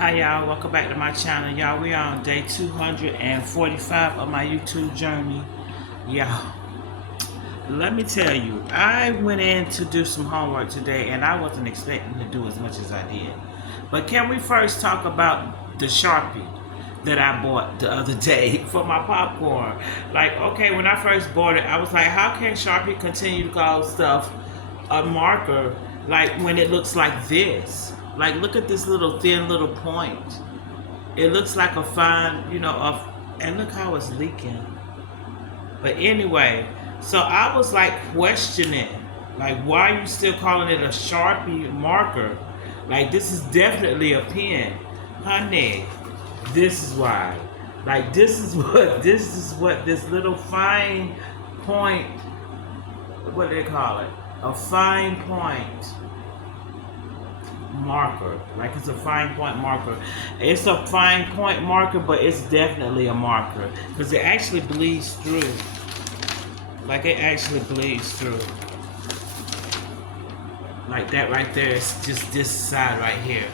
Hi y'all, welcome back to my channel. Y'all, we are on day 245 of my YouTube journey. Y'all, let me tell you, I went in to do some homework today and I wasn't expecting to do as much as I did. But can we first talk about the Sharpie that I bought the other day for my popcorn? Like, okay, when I first bought it, I was like, how can Sharpie continue to call stuff a marker like when it looks like this? Like, look at this little thin little point. It looks like a fine, and look how it's leaking. But anyway, so I was like questioning, like, why are you still calling it a Sharpie marker? Like, this is definitely a pen. Honey, this is why. Like, this is what this little fine point, what do they call it? A fine point marker. Like, it's a fine point marker. It's a fine point marker, but it's definitely a marker because it actually bleeds through. Like, it actually bleeds through. Like that right there. It's just this side right here.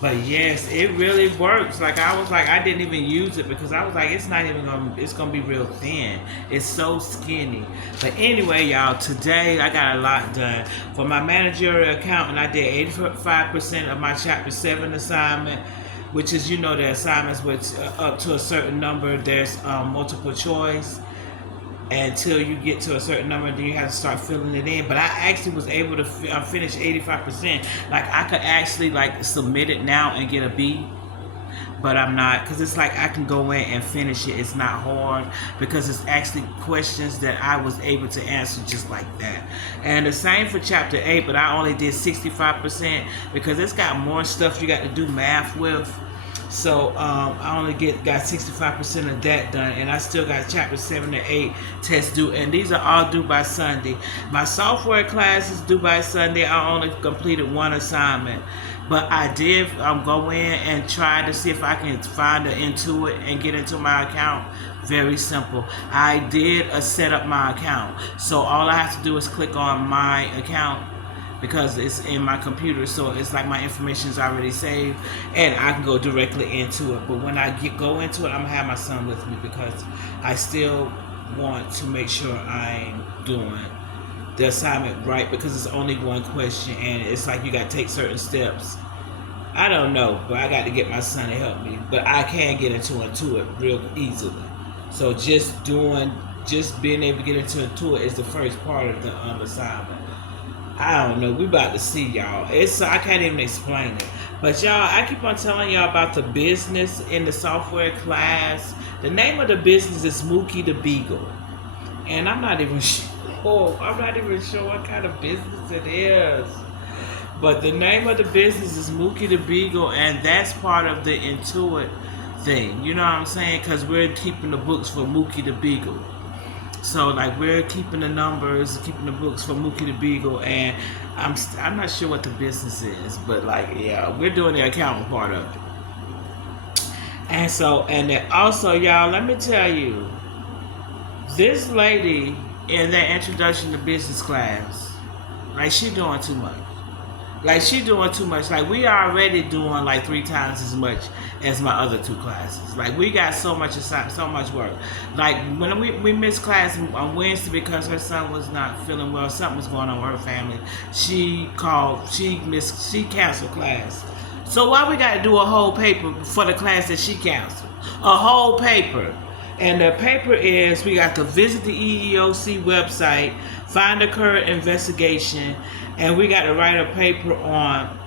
But yes, it really works. Like, I was like, I didn't even use it because I was like, it's not even gonna, it's gonna be real thin. It's so skinny. But anyway, y'all, today I got a lot done. For my managerial accountant, I did 85% of my chapter 7 assignment, which is, the assignments with up to a certain number, there's multiple choice. Until you get to a certain number, then you have to start filling it in. But I actually was able to finish 85%. Like, I could actually submit it now and get a B, but I'm not, because it's like I can go in and finish it. It's not hard because it's actually questions that I was able to answer just like that. And the same for chapter 8, but I only did 65% because it's got more stuff you got to do math with. So I only got 65% of that done, and I still got chapter 7 and 8 tests due, and these are all due by Sunday. My software class is due by Sunday. I only completed one assignment, but I did go in and try to see if I can find an Intuit and get into my account. Very simple. I did set up my account, so all I have to do is click on my account, because it's in my computer, so it's like my information is already saved and I can go directly into it. But when I go into it, I'm gonna have my son with me because I still want to make sure I'm doing the assignment right, because it's only one question and it's like you gotta take certain steps. I don't know, but I got to get my son to help me, but I can get into it real easily. So just being able to get into it is the first part of the assignment. I don't know. We about to see, y'all. I can't even explain it. But y'all, I keep on telling y'all about the business in the software class. The name of the business is Mookie the Beagle. And I'm not even sure. I'm not even sure what kind of business it is. But the name of the business is Mookie the Beagle, and that's part of the Intuit thing. You know what I'm saying? Because we're keeping the books for Mookie the Beagle. So, like, we're keeping the numbers, keeping the books for Mookie the Beagle, and I'm not sure what the business is, but, like, yeah, we're doing the accounting part of it. And then also, y'all, let me tell you, this lady in that introduction to business class, like, she doing too much. Like, we are already doing like 3 times as much as my other 2 classes. Like, we got so much work. Like, when we missed class on Wednesday because her son was not feeling well, something was going on with her family. She canceled class. So why we got to do a whole paper for the class that she canceled? A whole paper. And the paper is, we got to visit the EEOC website, find the current investigation, and we got to write a paper on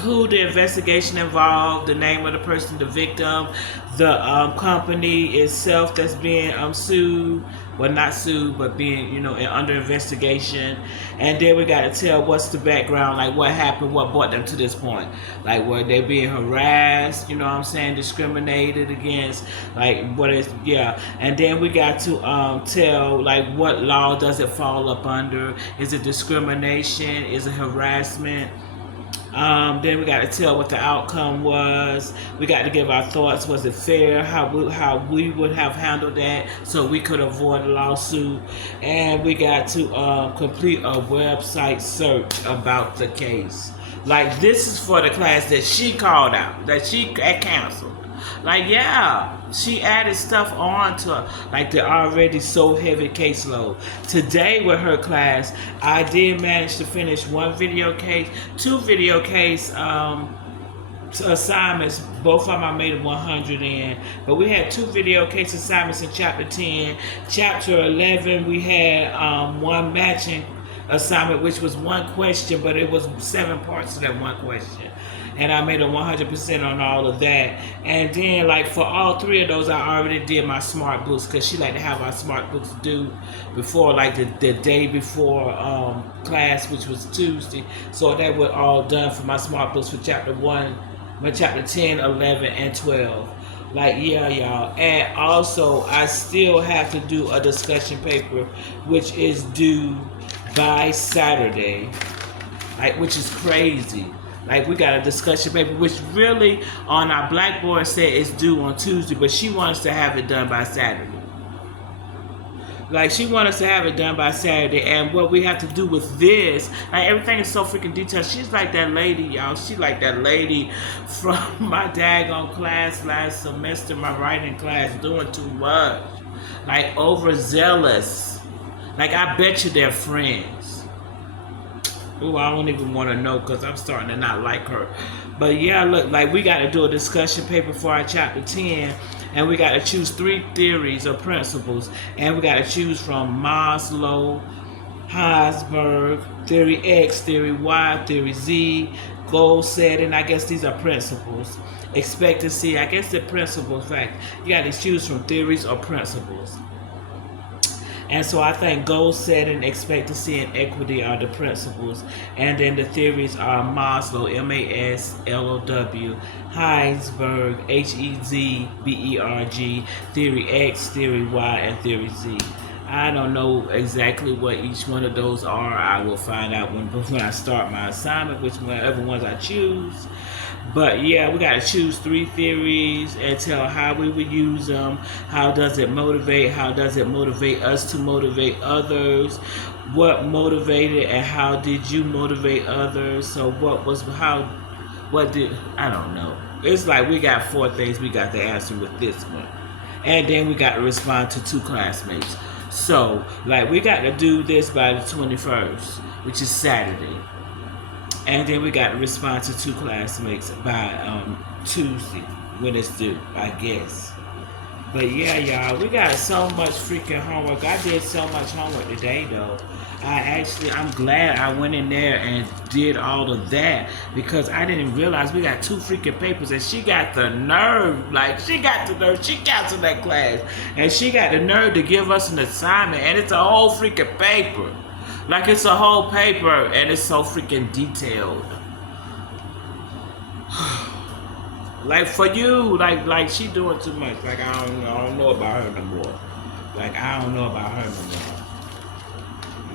who the investigation involved, the name of the person, the victim, the company itself that's being sued. Well, not sued, but being, under investigation. And then we got to tell what's the background, like what happened, what brought them to this point. Like, were they being harassed, discriminated against, like, And then we got to tell, like, what law does it fall up under? Is it discrimination? Is it harassment? Then we got to tell what the outcome was. We got to give our thoughts. Was it fair? How we would have handled that so we could avoid a lawsuit. And we got to complete a website search about the case. Like, this is for the class that she called out, that she had canceled. Like, yeah, she added stuff on to like the already so heavy caseload. Today with her class, I did manage to finish one video case, two video case assignments. Both of them I made 100 in, but we had two video case assignments in chapter 10. Chapter 11 we had one matching assignment, which was one question, but it was 7 parts to that one question, and I made a 100% on all of that. And then, like, for all three of those, I already did my smart books, because she like to have our smart books due before, like, the day before class, which was Tuesday. So that was all done for my smart books for chapter 1, my chapter 10, 11, and 12. Like, yeah, y'all. And also, I still have to do a discussion paper, which is due by Saturday, like, which is crazy. Like, we got a discussion paper, which really on our Blackboard said it's due on Tuesday, but she wants to have it done by Saturday. Like, she wants us to have it done by Saturday, and what we have to do with this, like, everything is so freaking detailed. She's like that lady, y'all. She like that lady from my daggone class last semester, my writing class, doing too much. Like, overzealous. Like, I bet you they're friends. Ooh, I don't even want to know, because I'm starting to not like her. But yeah, look, like, we got to do a discussion paper for our chapter 10, and we got to choose 3 theories or principles, and we got to choose from Maslow, Heisenberg, theory X, theory Y, theory Z, goal setting. I guess these are principles. Expectancy, I guess the principles. In fact, you got to choose from theories or principles. And so I think goal setting, expectancy, and equity are the principles. And then the theories are Maslow, M-A-S-L-O-W, Heisenberg, H-E-Z-B-E-R-G, theory X, theory Y, and theory Z. I don't know exactly what each one of those are. I will find out when I start my assignment, whichever ones I choose. But yeah, we got to choose 3 theories and tell how we would use them. How does it motivate? How does it motivate us to motivate others? What motivated and how did you motivate others? So what did, I don't know. It's like we got 4 things we got to answer with this one. And then we got to respond to 2 classmates. So, like, we got to do this by the 21st, which is Saturday. And then we got to respond to 2 classmates by Tuesday, when it's due, I guess. But yeah, y'all, we got so much freaking homework. I did so much homework today, though. I'm glad I went in there and did all of that, because I didn't realize we got 2 freaking papers, and she got the nerve, she canceled that class, and she got the nerve to give us an assignment, and it's a whole freaking paper. Like, it's a whole paper, and it's so freaking detailed. Like, for you, like she doing too much. Like, I don't know about her no more. Like, I don't know about her no more.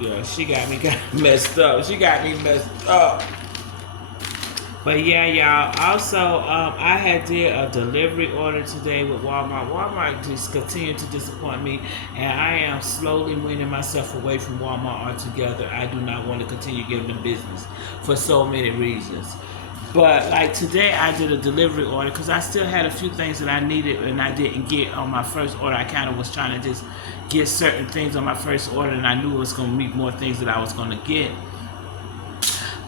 Yeah, she got me messed up. But yeah, y'all. Also, I had did a delivery order today with Walmart. Walmart just continued to disappoint me, and I am slowly weaning myself away from Walmart altogether. I do not want to continue giving them business for so many reasons. But like today, I did a delivery order because I still had a few things that I needed and I didn't get on my first order. I kind of was trying to just get certain things on my first order, and I knew it was going to meet more things that I was going to get.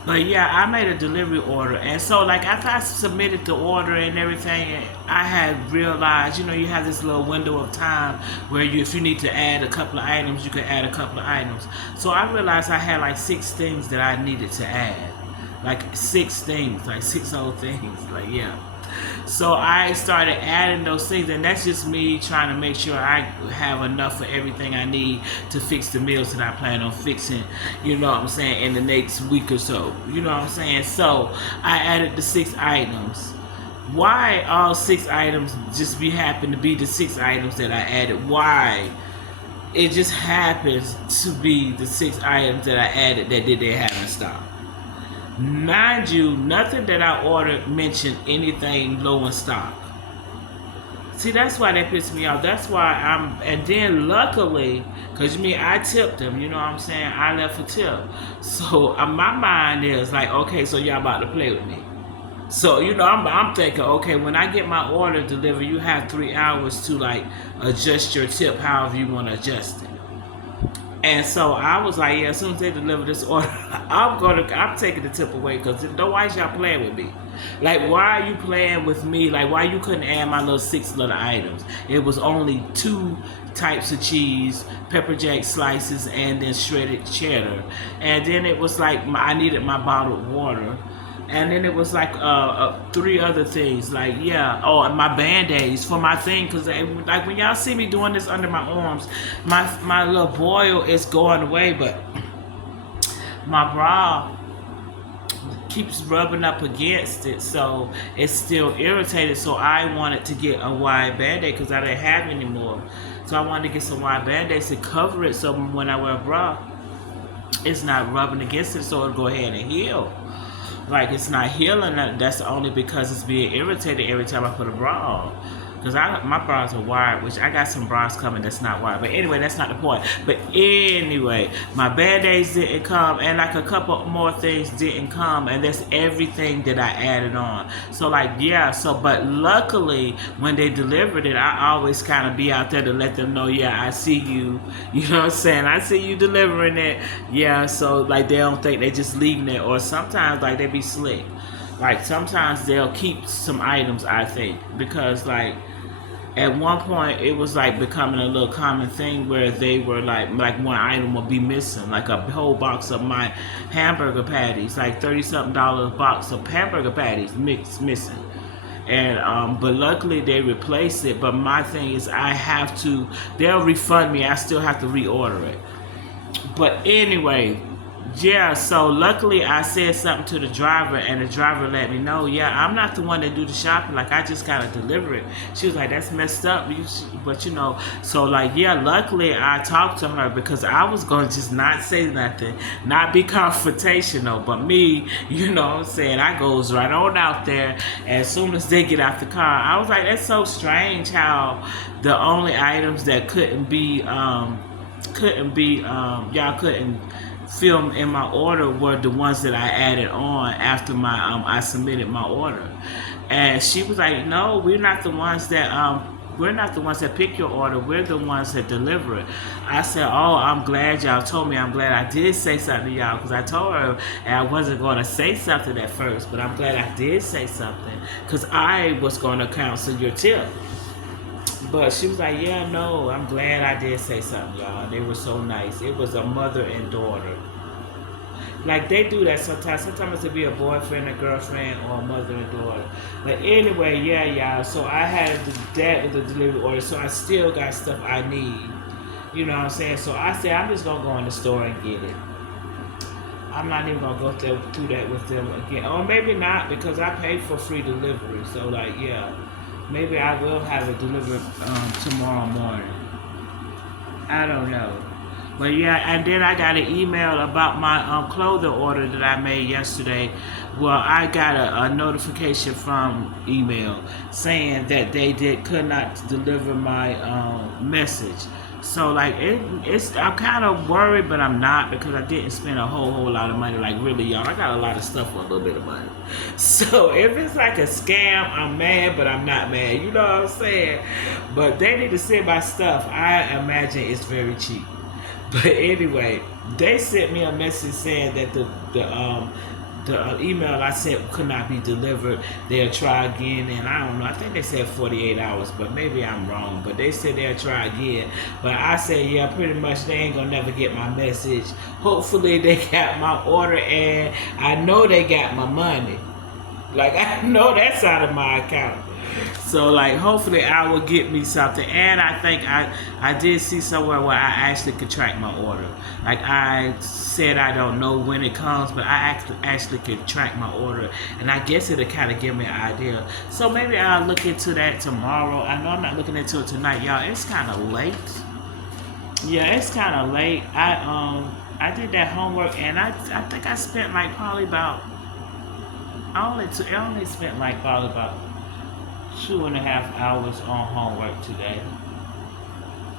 But yeah, I made a delivery order, and so like after I submitted the order and everything, I had realized, you have this little window of time where if you need to add a couple of items, you can add a couple of items. So I realized I had like 6 things that I needed to add, like 6 things, like 6 old things, like yeah. So I started adding those things, and that's just me trying to make sure I have enough for everything I need to fix the meals that I plan on fixing, in the next week or so, So I added the 6 items. Why all 6 items just happen to be the 6 items that I added? Why? It just happens to be the 6 items that I added that they didn't have in stock. Mind you, nothing that I ordered mentioned anything low in stock. See, that's why that pissed me off. That's why and then luckily, because I tipped them, you know what I'm saying? I left a tip. So my mind is like, okay, so y'all about to play with me. So, I'm thinking, okay, when I get my order delivered, you have 3 hours to like adjust your tip however you want to adjust it. And so I was like, yeah, as soon as they deliver this order, I'm taking the tip away because why is y'all playing with me? Like, why are you playing with me? Like, why you couldn't add my little 6 little items? It was only 2 types of cheese, pepper jack slices, and then shredded cheddar. And then it was like I needed my bottled water. And then it was like 3 other things, like and my band-aids for my thing, because like when y'all see me doing this under my arms, my little boil is going away, but my bra keeps rubbing up against it, so it's still irritated. So I wanted to get a wide band-aid because I didn't have any more. So I wanted to get some wide band-aids to cover it, so when I wear a bra, it's not rubbing against it, so it'll go ahead and heal. Like, it's not healing. That's only because it's being irritated every time I put a bra on. Because my bras are wired, which I got some bras coming that's not wired. But anyway, that's not the point. But anyway, my band-aids didn't come, and like a couple more things didn't come, and that's everything that I added on. So like, but luckily, when they delivered it, I always kind of be out there to let them know, I see you. You know what I'm saying? I see you delivering it. So like they don't think they just leaving it, or sometimes like they be slick. Like sometimes they'll keep some items, I think, because like at one point it was like becoming a little common thing where they were like one item would be missing, like a whole box of my hamburger patties, like $30-something box of hamburger patties missing. And but luckily they replaced it. But my thing is they'll refund me. I still have to reorder it. But anyway, so luckily I said something to the driver, and the driver let me know, I'm not the one that do the shopping, like I just gotta deliver it. She was like, that's messed up, but so like, luckily I talked to her, because I was gonna just not say nothing, not be confrontational, but me, you know what I'm saying, I goes right on out there. As soon as they get out the car, I was like, that's so strange how the only items that couldn't be y'all couldn't film in my order were the ones that I added on after I submitted my order. And she was like, no, we're not the ones that pick your order, we're the ones that deliver it. I said, oh, I'm glad y'all told me. I'm glad I did say something to y'all, because I told her and I wasn't going to say something at first, but I'm glad I did say something, because I was going to cancel your tip. But she was like, no, I'm glad I did say something, y'all. They were so nice. It was a mother and daughter. Like, they do that sometimes. Sometimes it'll be a boyfriend and girlfriend, or a mother and daughter. But anyway, y'all. So I had that with the delivery order. So I still got stuff I need. You know what I'm saying? So I said, I'm just going to go in the store and get it. I'm not even going to go through that with them again. Or maybe not, because I paid for free delivery. So, like, maybe I will have it delivered tomorrow morning. I don't know. But and then I got an email about my clothing order that I made yesterday. Well, I got a notification from email saying that they could not deliver my message. So like I'm kind of worried, but I'm not, because I didn't spend a whole lot of money. Like, really, y'all, I got a lot of stuff for a little bit of money. So if it's like a scam, I'm mad, but I'm not mad. You know what I'm saying? But they need to send my stuff. I imagine it's very cheap. But anyway, they sent me a message saying that the email I sent could not be delivered. They'll try again, and I don't know. I think they said 48 hours, but maybe I'm wrong. But they said they'll try again. But I said, pretty much they ain't gonna never get my message. Hopefully they got my order, and I know they got my money. Like, I know that's out of my account. So like, hopefully I will get me something. And I think I did see somewhere where I actually could track my order. Like I said, I don't know when it comes, but I actually could track my order, and I guess it'll kind of give me an idea. So maybe I'll look into that tomorrow. I know I'm not looking into it tonight, y'all. It's kind of late. It's kind of late. I did that homework, and I think I spent like probably about I only spent like probably about 2.5 hours on homework today.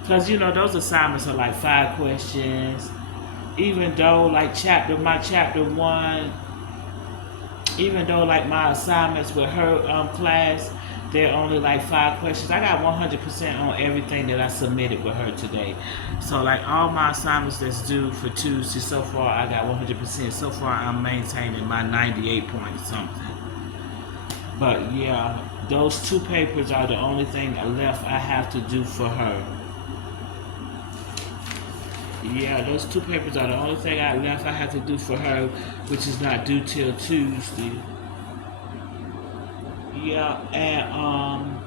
Because, you know, those assignments are like 5 questions. Even though, like, my chapter one, even though, like, my assignments with her class, they're only like 5 questions. I got 100% on everything that I submitted with her today. So, like, all my assignments that's due for Tuesday, so far, I got 100%. So far, I'm maintaining my 98 point something. But, yeah, those 2 papers are the only thing left I have to do for her. Yeah, those 2 papers are the only thing I have to do for her, which is not due till Tuesday. Yeah, and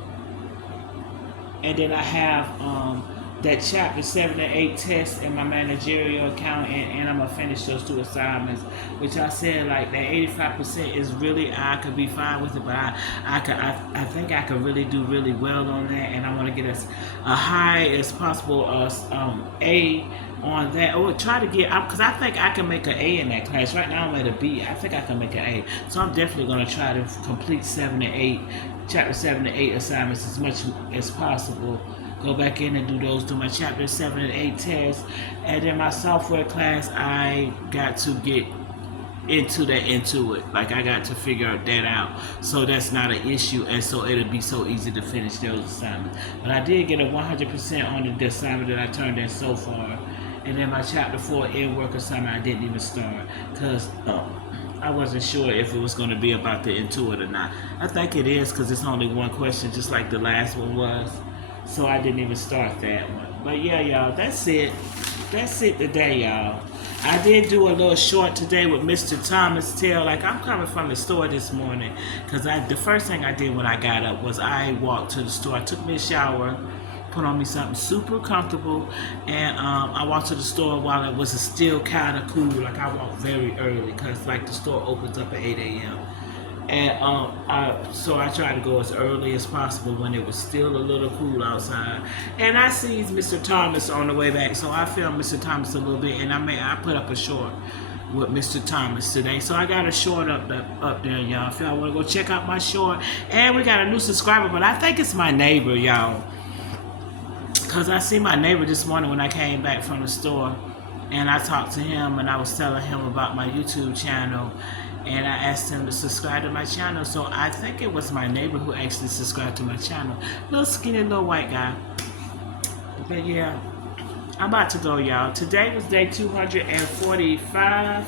then I have that chapter 7 and 8 test in my managerial account, and I'm gonna finish those 2 assignments, which I said like that 85% is really, I could be fine with it, but I think I could really do really well on that, and I want to get as a high as possible A on that, or try to get, because I think I can make an A in that class. Right now I'm at a B. I think I can make an A, so I'm definitely going to try to complete 7 and 8, chapter 7 and 8 assignments as much as possible. Go back in and do my chapter 7 and 8 tests, and then my software class, I got to get into it. Like, I got to figure that out, so that's not an issue, and so it'll be so easy to finish those assignments. But I did get a 100% on the assignment that I turned in so far. And then my chapter 4 in-work assignment, I didn't even start, because I wasn't sure if it was going to be about the Intuit or not. I think it is, because it's only 1 question, just like the last one was. So I didn't even start that one. But yeah, y'all, that's it. That's it today, y'all. I did do a little short today with Mr. Thomas Tell. Like, I'm coming from the store this morning, because the first thing I did when I got up was I walked to the store. I took me a shower, put on me something super comfortable, and I walked to the store while it was still kind of cool. Like, I walked very early, because like the store opens up at 8 a.m. And so I tried to go as early as possible when it was still a little cool outside. And I see Mr. Thomas on the way back, so I filmed Mr. Thomas a little bit, and I put up a short with Mr. Thomas today. So I got a short up there, y'all. If y'all want to go check out my short. And we got a new subscriber, but I think it's my neighbor, y'all. Because I see my neighbor this morning when I came back from the store, and I talked to him, and I was telling him about my YouTube channel, and I asked him to subscribe to my channel. So I think it was my neighbor who actually subscribed to my channel. Little skinny little white guy. But yeah, I'm about to go, y'all. Today was day 245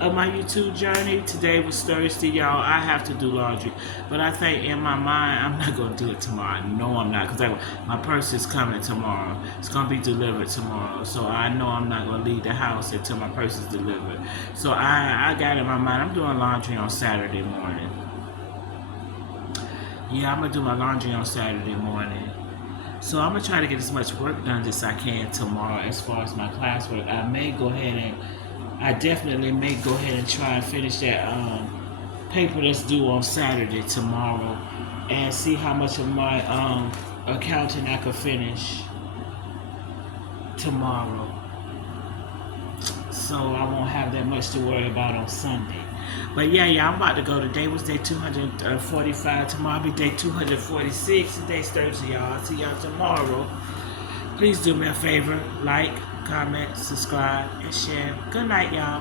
of my YouTube journey. Today was Thursday, y'all. I have to do laundry, but I think in my mind I'm not gonna do it tomorrow. No, I'm not, because my purse is coming tomorrow. It's gonna be delivered tomorrow, so I know I'm not gonna leave the house until my purse is delivered. So I got in my mind I'm doing laundry on Saturday morning. Yeah, I'm gonna do my laundry on Saturday morning. So I'm gonna try to get as much work done as I can tomorrow. As far as my classwork, I definitely may go ahead and try and finish that paper that's due on Saturday tomorrow, and see how much of my accounting I could finish tomorrow, so I won't have that much to worry about on Sunday. But yeah, I'm about to go. Today was day 245. Tomorrow will be day 246. Today's Thursday, y'all. I'll see y'all tomorrow. Please do me a favor. Like, comment, subscribe, and share. Good night, y'all.